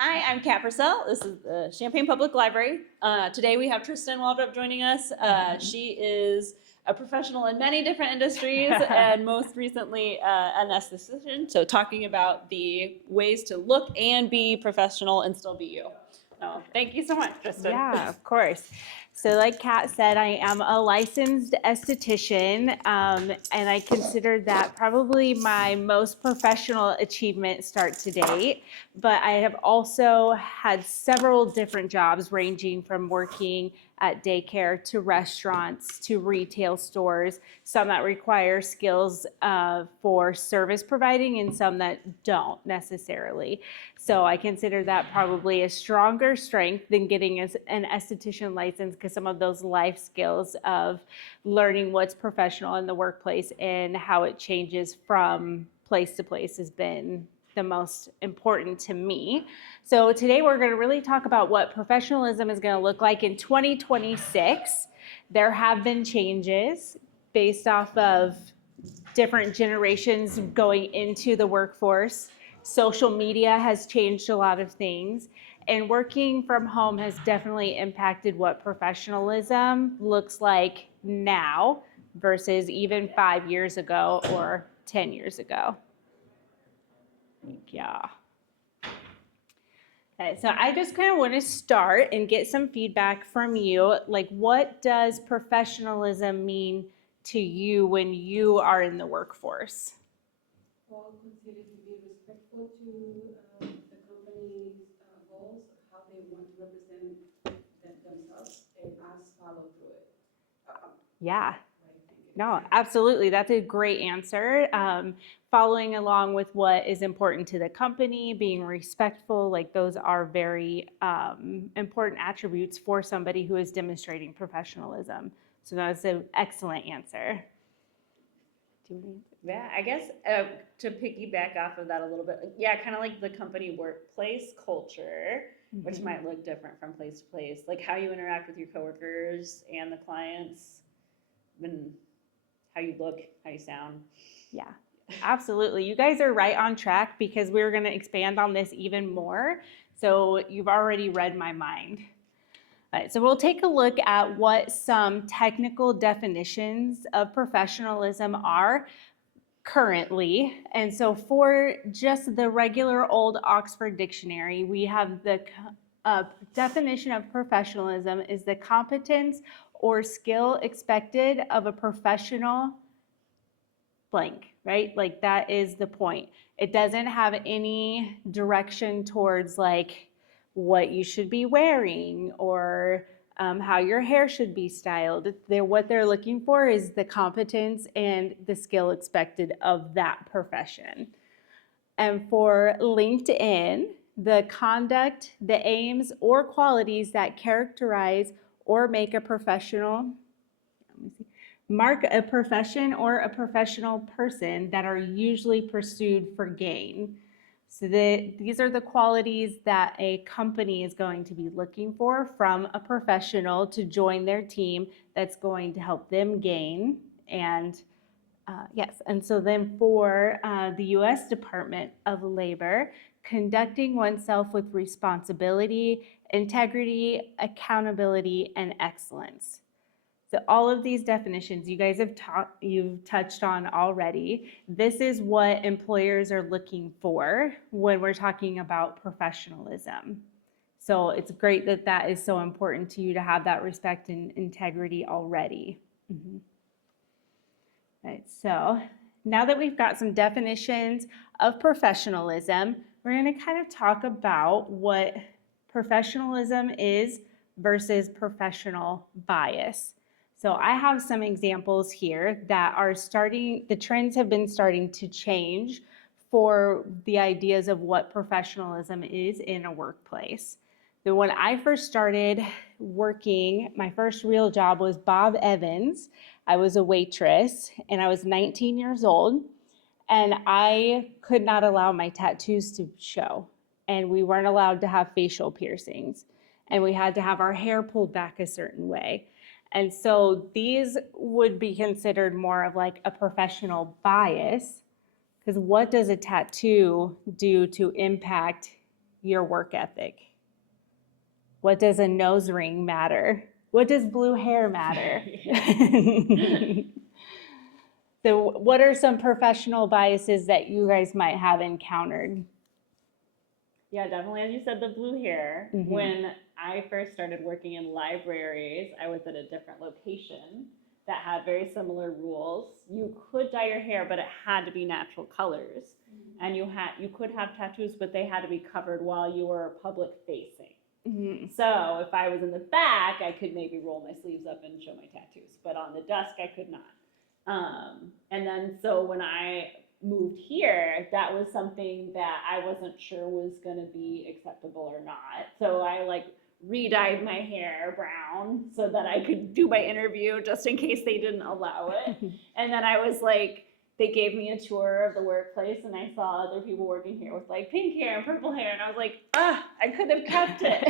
Hi, I'm Kat Purcell. This is the Champaign Public Library. Today we have Tristan Waldrop joining us. She is a professional in many different industries and most recently an esthetician. So talking about the ways to look and be professional and still be you. Thank you so much, Tristan. Yeah, of course. So like Kat said, I am a licensed esthetician, and I consider that probably my most professional achievement start to date. But I have also had several different jobs ranging from working at daycare to restaurants to retail stores, some that require skills for service providing and some that don't necessarily. So I consider that probably a stronger strength than getting an esthetician license, because some of those life skills of learning what's professional in the workplace and how it changes from place to place has been the most important to me. So today we're going to really talk about what professionalism is going to look like in 2026. There have been changes based off of different generations going into the workforce. Social media has changed a lot of things, and working from home has definitely impacted what professionalism looks like now versus even 5 years ago or 10 years ago. Yeah. Okay, so I just kind of want to start and get some feedback from you. Like, what does professionalism mean to you when you are in the workforce? Well, consider to be respectful to the company's goals, how they want to represent themselves, and us follow through it. Yeah. What do you think? No, absolutely. That's a great answer. Following along with what is important to the company, being respectful, like those are very important attributes for somebody who is demonstrating professionalism. So that's an excellent answer. Do you want to answer? Yeah, I guess to piggyback off of that a little bit, yeah, kind of like the company workplace culture, which might look different from place to place, like how you interact with your coworkers and the clients, and how you look, how you sound. Yeah, absolutely. You guys are right on track, because we're going to expand on this even more. So you've already read my mind. All right, so we'll take a look at what some technical definitions of professionalism are currently. And so for just the regular old Oxford Dictionary, we have the definition of professionalism is the competence or skill expected of a professional blank, right? Like that is the point. It doesn't have any direction towards like what you should be wearing or how your hair should be styled. What they're looking for is the competence and the skill expected of that profession. And for LinkedIn, the conduct, the aims, or qualities that characterize or make a professional, mark a profession or a professional person that are usually pursued for gain. So these are the qualities that a company is going to be looking for from a professional to join their team that's going to help them gain. And yes, and so then for the U.S. Department of Labor, conducting oneself with responsibility, integrity, accountability, and excellence. So all of these definitions you guys have you've touched on already. This is what employers are looking for when we're talking about professionalism. So it's great that that is so important to you to have that respect and integrity already. Mm-hmm. Right, so now that we've got some definitions of professionalism, we're going to kind of talk about what professionalism is versus professional bias. So I have some examples here that are the trends have been starting to change for the ideas of what professionalism is in a workplace. So when I first started working, my first real job was Bob Evans. I was a waitress and I was 19 years old, and I could not allow my tattoos to show. And we weren't allowed to have facial piercings, and we had to have our hair pulled back a certain way. And so these would be considered more of like a professional bias, because what does a tattoo do to impact your work ethic? What does a nose ring matter? What does blue hair matter? So what are some professional biases that you guys might have encountered? Yeah, definitely. As you said, the blue hair. Mhm. When I first started working in libraries, I was at a different location that had very similar rules. You could dye your hair, but it had to be natural colors. And you could have tattoos, but they had to be covered while you were public facing. Mhm. So if I was in the back, I could maybe roll my sleeves up and show my tattoos, but on the desk, I could not. And then so when I moved here, that was something that I wasn't sure was going to be acceptable or not. So I like re-dyed my hair brown so that I could do my interview just in case they didn't allow it. And then I was like, they gave me a tour of the workplace and I saw other people working here with like pink hair and purple hair. And I was like, I could have kept it.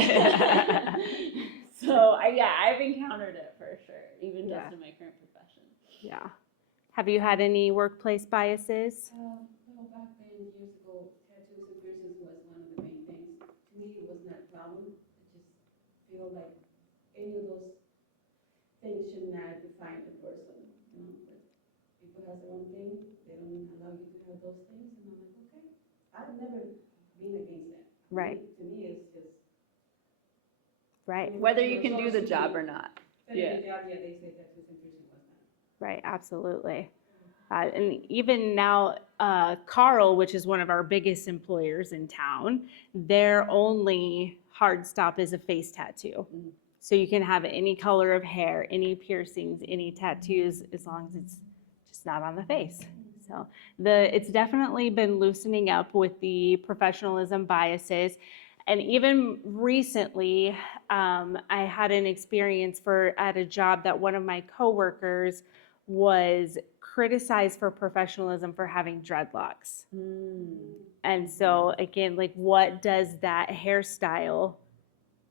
So I've encountered it for sure, even just in my current profession. Yeah. Have you had any workplace biases? Well, back then, years ago, tattoos and piercings was one of the main things. To me, it was not a problem. I just feel like any of those things should not define the person, you know. But people have their own thing. They don't allow you to have those things, and I'm like, okay. I've never been against that. Right. To me, it's just Right. Whether you can do the job or not. yeah. They say tattoos and piercing was not. Right, absolutely. And even now, Carl, which is one of our biggest employers in town, their only hard stop is a face tattoo. Mhm. So you can have any color of hair, any piercings, any tattoos, as long as it's just not on the face. So it's definitely been loosening up with the professionalism biases. And even recently, I had an experience at a job that one of my coworkers was criticized for professionalism for having dreadlocks. And so again, like what does that hairstyle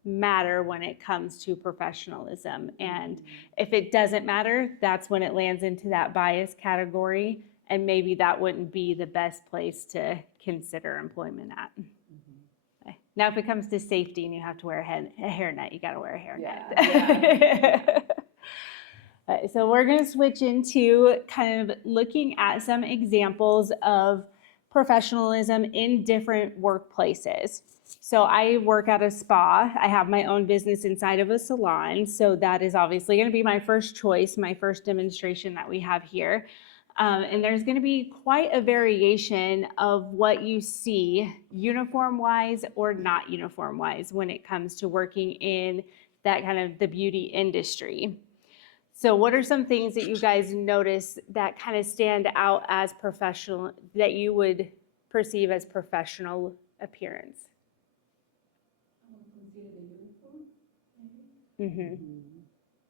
matter when it comes to professionalism? And if it doesn't matter, that's when it lands into that bias category. And maybe that wouldn't be the best place to consider employment at. Okay. Now, if it comes to safety and you have to wear a hairnet, you got to wear a hairnet. So we're going to switch into kind of looking at some examples of professionalism in different workplaces. So I work at a spa. I have my own business inside of a salon. So that is obviously going to be my first choice, my first demonstration that we have here. And there's going to be quite a variation of what you see uniform-wise or not uniform-wise when it comes to working in that kind of the beauty industry. So what are some things that you guys notice that kind of stand out as professional, that you would perceive as professional appearance? I would consider the uniform, maybe.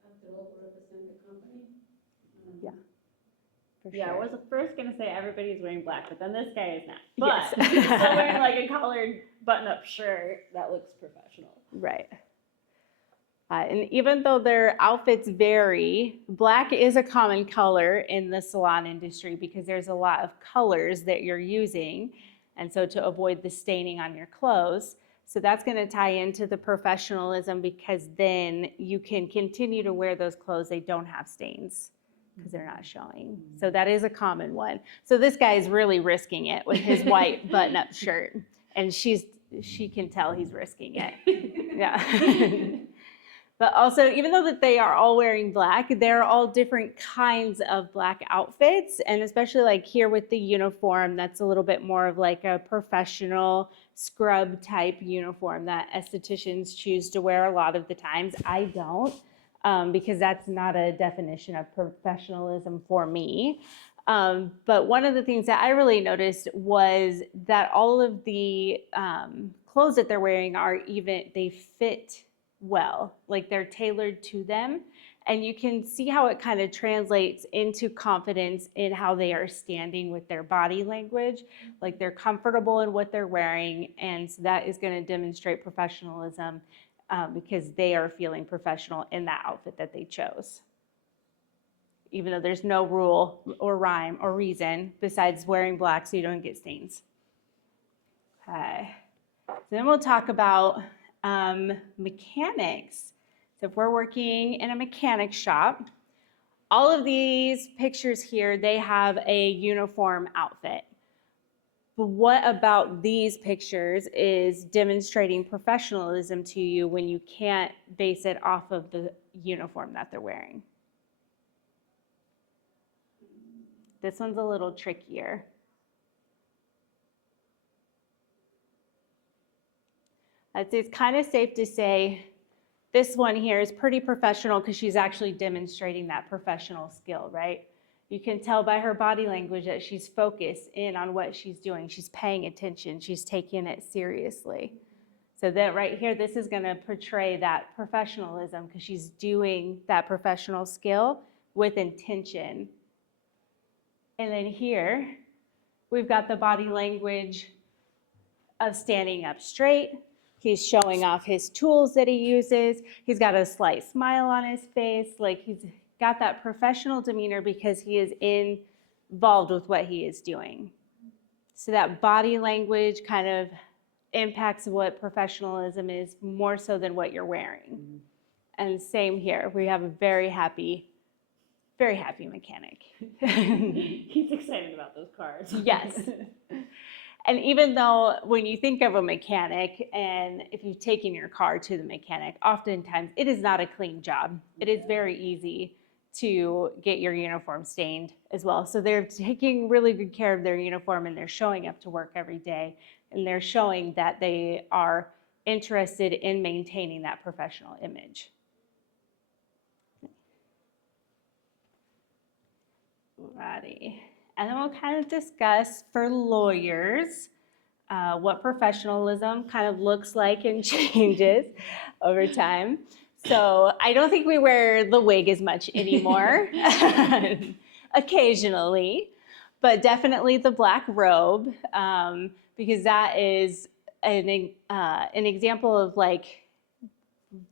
After all, to represent the company. Yeah. For Yeah, I sure. was first going to say everybody's wearing black, but then this guy is not. But Yes. he's still wearing like a collared button-up shirt that looks professional. Right. And even though their outfits vary, black is a common color in the salon industry because there's a lot of colors that you're using. And so to avoid the staining on your clothes. So that's going to tie into the professionalism because then you can continue to wear those clothes. They don't have stains because they're not showing. So that is a common one. So this guy is really risking it with his white button-up shirt. And she can tell he's risking it. Yeah. But also, even though that they are all wearing black, they're all different kinds of black outfits. And especially like here with the uniform, that's a little bit more of like a professional scrub type uniform that estheticians choose to wear a lot of the times. I don't, because that's not a definition of professionalism for me. But one of the things that I really noticed was that all of the clothes that they're wearing they fit well, like they're tailored to them. And you can see how it kind of translates into confidence in how they are standing with their body language, like they're comfortable in what they're wearing. And so that is going to demonstrate professionalism because they are feeling professional in that outfit that they chose. Even though there's no rule or rhyme or reason besides wearing black so you don't get stains. Okay. So then we'll talk about mechanics. So if we're working in a mechanic shop, all of these pictures here, they have a uniform outfit. But what about these pictures is demonstrating professionalism to you when you can't base it off of the uniform that they're wearing? This one's a little trickier. It's kind of safe to say this one here is pretty professional because she's actually demonstrating that professional skill, right? You can tell by her body language that she's focused in on what she's doing. She's paying attention. She's taking it seriously. So that right here, this is going to portray that professionalism because she's doing that professional skill with intention. And then here, we've got the body language of standing up straight. He's showing off his tools that he uses. He's got a slight smile on his face, like he's got that professional demeanor because he is involved with what he is doing. So that body language kind of impacts what professionalism is more so than what you're wearing. And same here, we have a very happy mechanic. He's excited about those cars. Yes. And even though when you think of a mechanic and if you've taken your car to the mechanic, oftentimes it is not a clean job. It is very easy to get your uniform stained as well. So they're taking really good care of their uniform and they're showing up to work every day and they're showing that they are interested in maintaining that professional image. Alrighty. And then we'll kind of discuss for lawyers what professionalism kind of looks like and changes over time. So I don't think we wear the wig as much anymore, occasionally, but definitely the black robe, because that is an example of like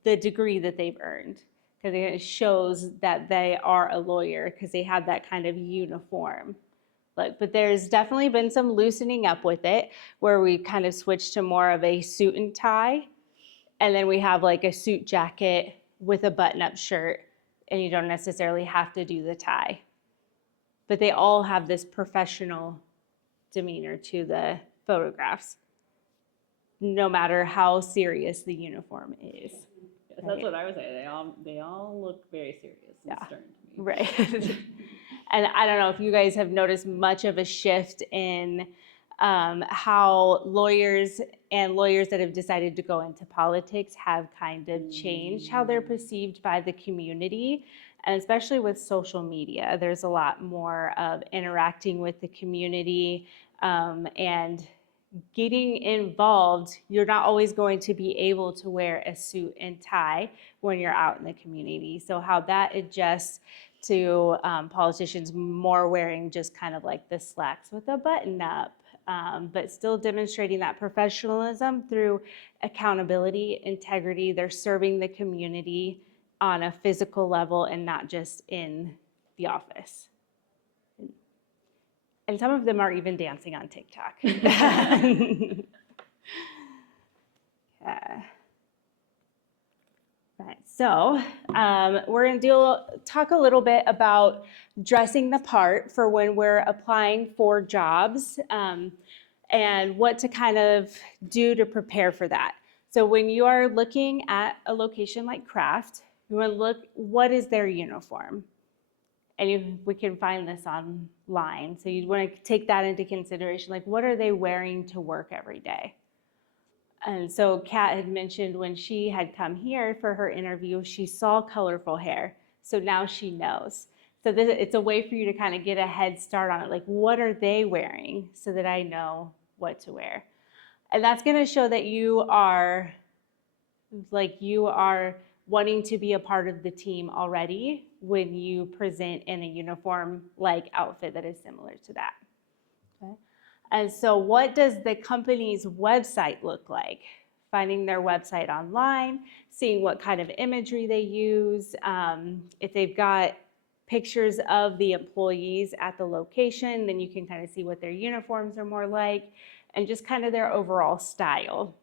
the degree that they've earned. Because it shows that they are a lawyer because they have that kind of uniform. But there's definitely been some loosening up with it where we kind of switched to more of a suit and tie. And then we have like a suit jacket with a button-up shirt and you don't necessarily have to do the tie. But they all have this professional demeanor to the photographs, no matter how serious the uniform is. Yes, that's what I would say. They all look very serious and stern to me. Right. And I don't know if you guys have noticed much of a shift in how lawyers and lawyers that have decided to go into politics have kind of changed how they're perceived by the community, and especially with social media. There's a lot more of interacting with the community and getting involved. You're not always going to be able to wear a suit and tie when you're out in the community. So how that adjusts to politicians more wearing just kind of like the slacks with a button up, but still demonstrating that professionalism through accountability, integrity. They're serving the community on a physical level and not just in the office. And some of them are even dancing on TikTok. Right, so we're going to talk a little bit about dressing the part for when we're applying for jobs and what to kind of do to prepare for that. So when you are looking at a location like Craft, you want to look, what is their uniform? And we can find this online. So you want to take that into consideration, like what are they wearing to work every day? And so Kat had mentioned when she had come here for her interview, she saw colorful hair. So now she knows. So it's a way for you to kind of get a head start on it. Like, what are they wearing so that I know what to wear? And that's going to show that you are wanting to be a part of the team already when you present in a uniform-like outfit that is similar to that. Okay. And so what does the company's website look like? Finding their website online, seeing what kind of imagery they use, if they've got pictures of the employees at the location, then you can kind of see what their uniforms are more like, and just kind of their overall style.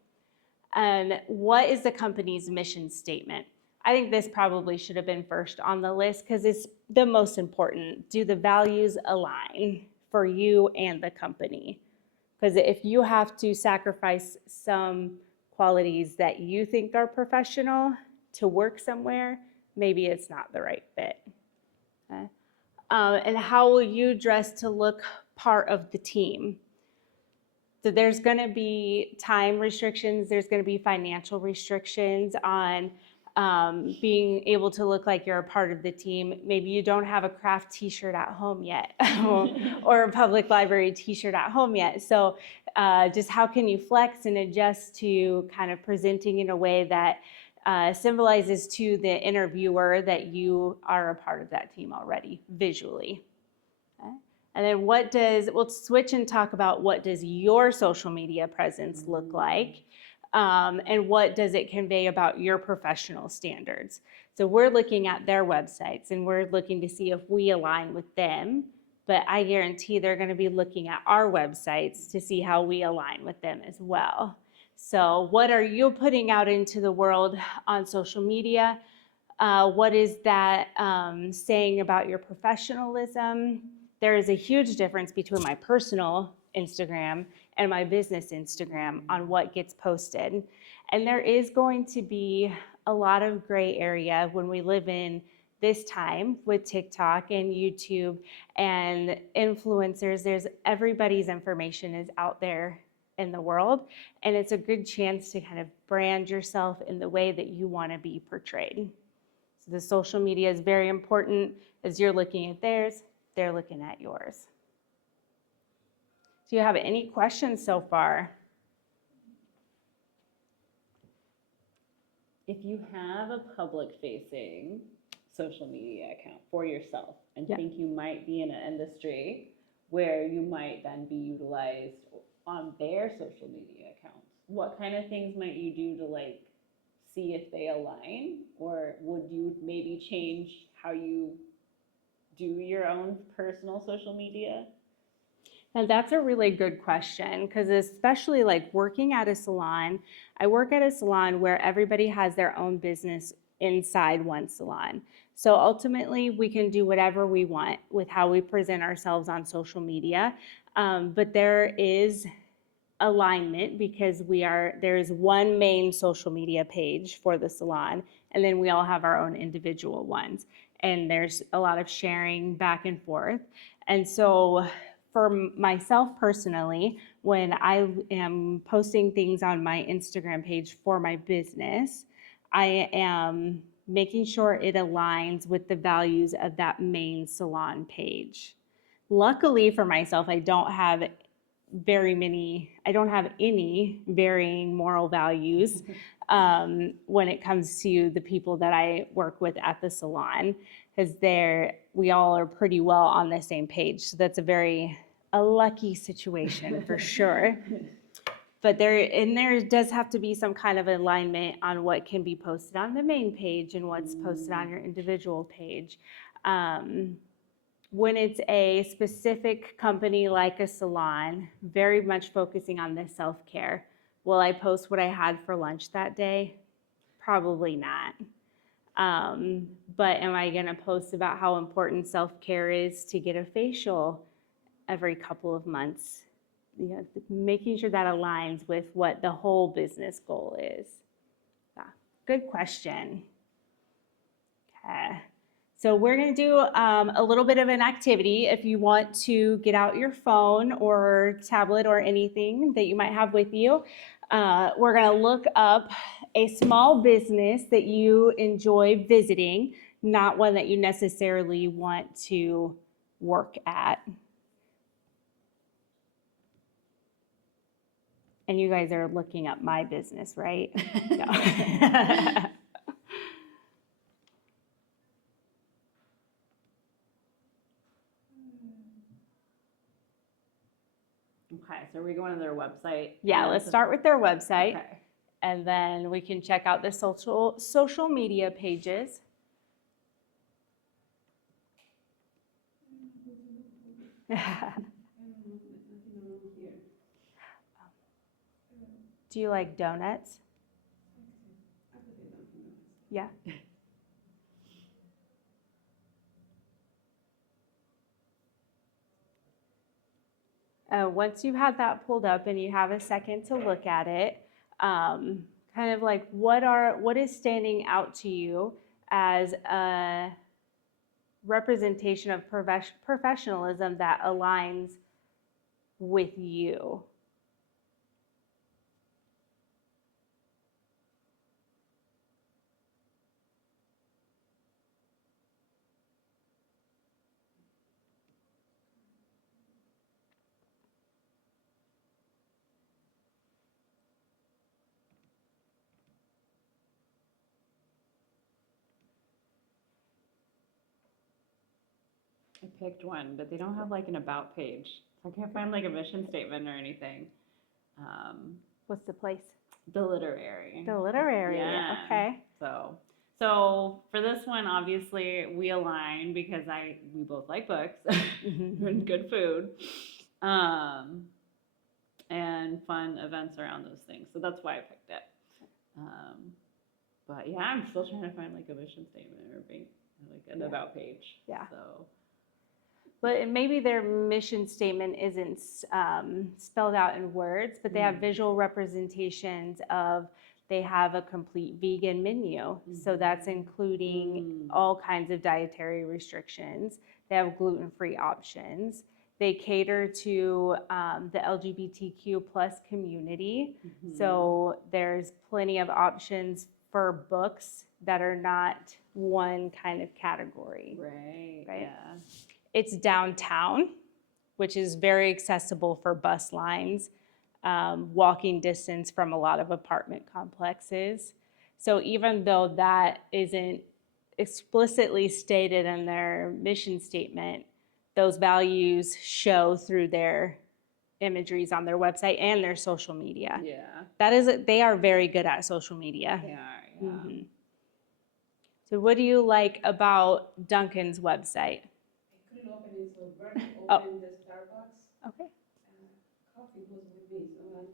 And what is the company's mission statement? I think this probably should have been first on the list because it's the most important. Do the values align for you and the company? Because if you have to sacrifice some qualities that you think are professional to work somewhere, maybe it's not the right fit. Okay? And how will you dress to look part of the team? So there's going to be time restrictions, there's going to be financial restrictions on being able to look like you're a part of the team. Maybe you don't have a craft t-shirt at home yet or a public library t-shirt at home yet. So just how can you flex and adjust to kind of presenting in a way that symbolizes to the interviewer that you are a part of that team already visually. Okay? And then we'll switch and talk about what does your social media presence look like, and what does it convey about your professional standards. So we're looking at their websites and we're looking to see if we align with them, but I guarantee they're going to be looking at our websites to see how we align with them as well. So what are you putting out into the world on social media? What is that saying about your professionalism? There is a huge difference between my personal Instagram and my business Instagram on what gets posted. And there is going to be a lot of gray area when we live in this time with TikTok and YouTube and influencers. Everybody's information is out there in the world, and it's a good chance to kind of brand yourself in the way that you want to be portrayed. So the social media is very important. As you're looking at theirs, they're looking at yours. Do you have any questions so far? If you have a public-facing social media account for yourself and think you might be in an industry where you might then be utilized on their social media accounts, what kind of things might you do to like see if they align, or would you maybe change how you do your own personal social media? Now that's a really good question, because especially like working at a salon, I work at a salon where everybody has their own business inside one salon. So ultimately we can do whatever we want with how we present ourselves on social media, but there is alignment because there is one main social media page for the salon, and then we all have our own individual ones, and there's a lot of sharing back and forth. And so for myself personally, when I am posting things on my Instagram page for my business, I am making sure it aligns with the values of that main salon page. Luckily for myself, I don't have any varying moral values when it comes to the people that I work with at the salon, because we all are pretty well on the same page. So that's a lucky situation for sure. But there does have to be some kind of alignment on what can be posted on the main page and what's posted on your individual page. When it's a specific company like a salon, very much focusing on the self-care, will I post what I had for lunch that day? Probably not. But am I going to post about how important self-care is to get a facial every couple of months? Making sure that aligns with what the whole business goal is. Yeah, good question. Okay. So we're going to do a little bit of an activity. If you want to get out your phone or tablet or anything that you might have with you, we're going to look up a small business that you enjoy visiting, not one that you necessarily want to work at. And you guys are looking up my business, right? No. Okay, so are we going to their website? Yeah, let's start with their website, Okay. and then we can check out the social media pages. Do you like donuts? Yeah. Once you have that pulled up and you have a second to look at it, kind of like what is standing out to you as a representation of professionalism that aligns with you? I picked one, but they don't have like an about page. So I can't find like a mission statement or anything. What's the place? The literary. The literary. Yeah. Okay. So for this one, obviously we align because we both like books and good food, and fun events around those things. So that's why I picked it. But yeah, I'm still trying to find like a mission statement or like an about page. Yeah. So. But maybe their mission statement isn't spelled out in words, but they have visual representations of, they have a complete vegan menu. So that's including all kinds of dietary restrictions. They have gluten-free options. They cater to the LGBTQ plus community. So there's plenty of options for books that are not one kind of category. Right. Yeah. It's downtown, which is very accessible for bus lines, walking distance from a lot of apartment complexes. So even though that isn't explicitly stated in their mission statement, those values show through their imageries on their website and their social media. Yeah. They are very good at social media. They are, yeah. So what do you like about Duncan's website? I couldn't open it, so Bernie opened the Starbucks. Okay. Coffee was with me, so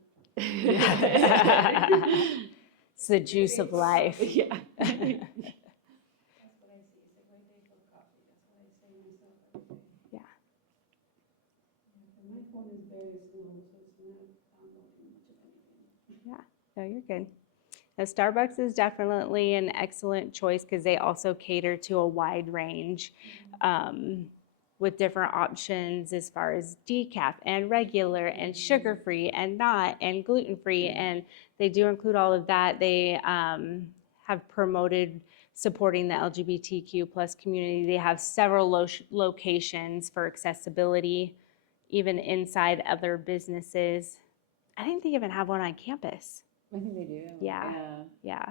It's the juice of life. Yeah. that's what I see. It's a great day for coffee. That's what I say myself every day. Yeah. My phone is very slow, so it's not downloading much of anything. Yeah, no, you're good. Now, Starbucks is definitely an excellent choice because they also cater to a wide range with different options as far as decaf and regular and sugar-free and not and gluten-free. And they do include all of that. They have promoted supporting the LGBTQ plus community. They have several locations for accessibility, even inside other businesses. I think they even have one on campus. I think they do. Yeah. Yeah.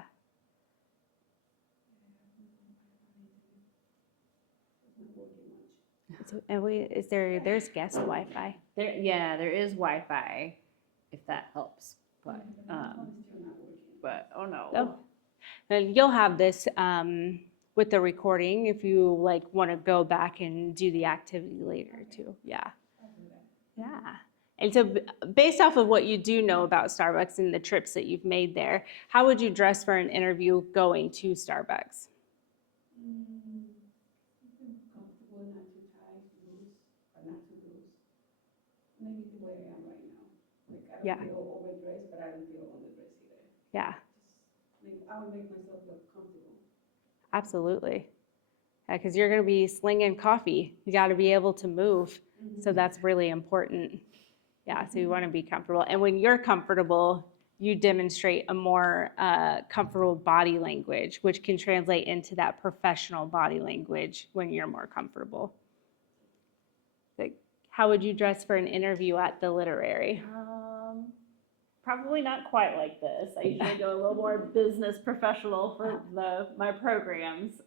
So, and there's guest Wi-Fi. There is Wi-Fi, if that helps. But oh no. Oh. And you'll have this with the recording if you like want to go back and do the activity later too. Yeah. Yeah. And so based off of what you do know about Starbucks and the trips that you've made there, how would you dress for an interview going to Starbucks? Comfortable, not too tight, loose, but not too loose. Maybe the way I am right now. Like I don't feel overdressed, but I don't feel underdressed either. Yeah. I would make myself look comfortable. Absolutely. Yeah, because you're going to be slinging coffee. You got to be able to move. So that's really important. Yeah, so you want to be comfortable. And when you're comfortable, you demonstrate a more comfortable body language, which can translate into that professional body language when you're more comfortable. Like, how would you dress for an interview at the literary? Probably not quite like this. I usually go a little more business professional for my programs.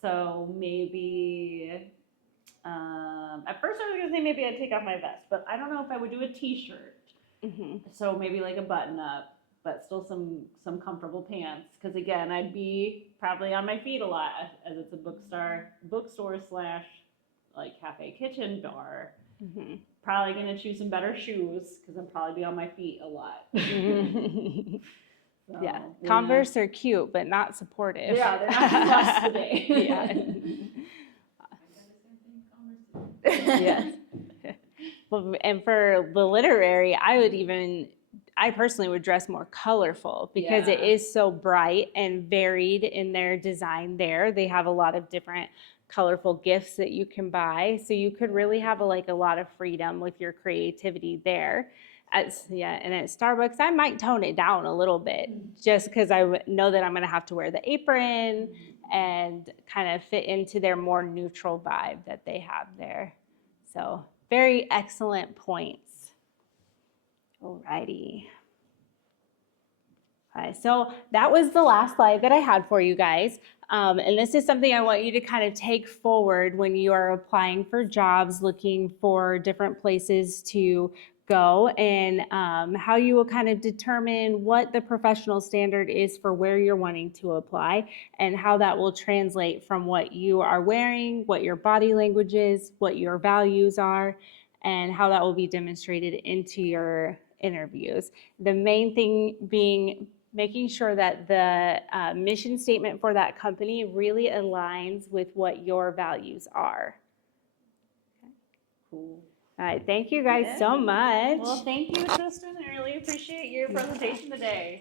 So maybe, at first I was gonna say maybe I'd take off my vest, but I don't know if I would do a t-shirt. So maybe like a button up, but still some comfortable pants. Cause again, I'd be probably on my feet a lot as it's a bookstore slash like cafe kitchen bar. Probably gonna choose some better shoes because I'll probably be on my feet a lot. So, Yeah, Converse are cute, but not supportive. Yeah, they're not gonna last the day. Yeah. Yes. Well, and for the literary, I personally would dress more colorful because it Yeah. is so bright and varied in their design there. They have a lot of different colorful gifts that you can buy. So you could really have a lot of freedom with your creativity there. And at Starbucks, I might tone it down a little bit just because know that I'm going to have to wear the apron and kind of fit into their more neutral vibe that they have there. So very excellent points. Alrighty. So that was the last slide that I had for you guys. And this is something I want you to kind of take forward when you are applying for jobs, looking for different places to go, and how you will kind of determine what the professional standard is for where you're wanting to apply, and how that will translate from what you are wearing, what your body language is, what your values are, and how that will be demonstrated into your interviews. The main thing being making sure that the mission statement for that company really aligns with what your values are. Cool. All right, thank you guys so much. Well, thank you, Tristan. I really appreciate your presentation today.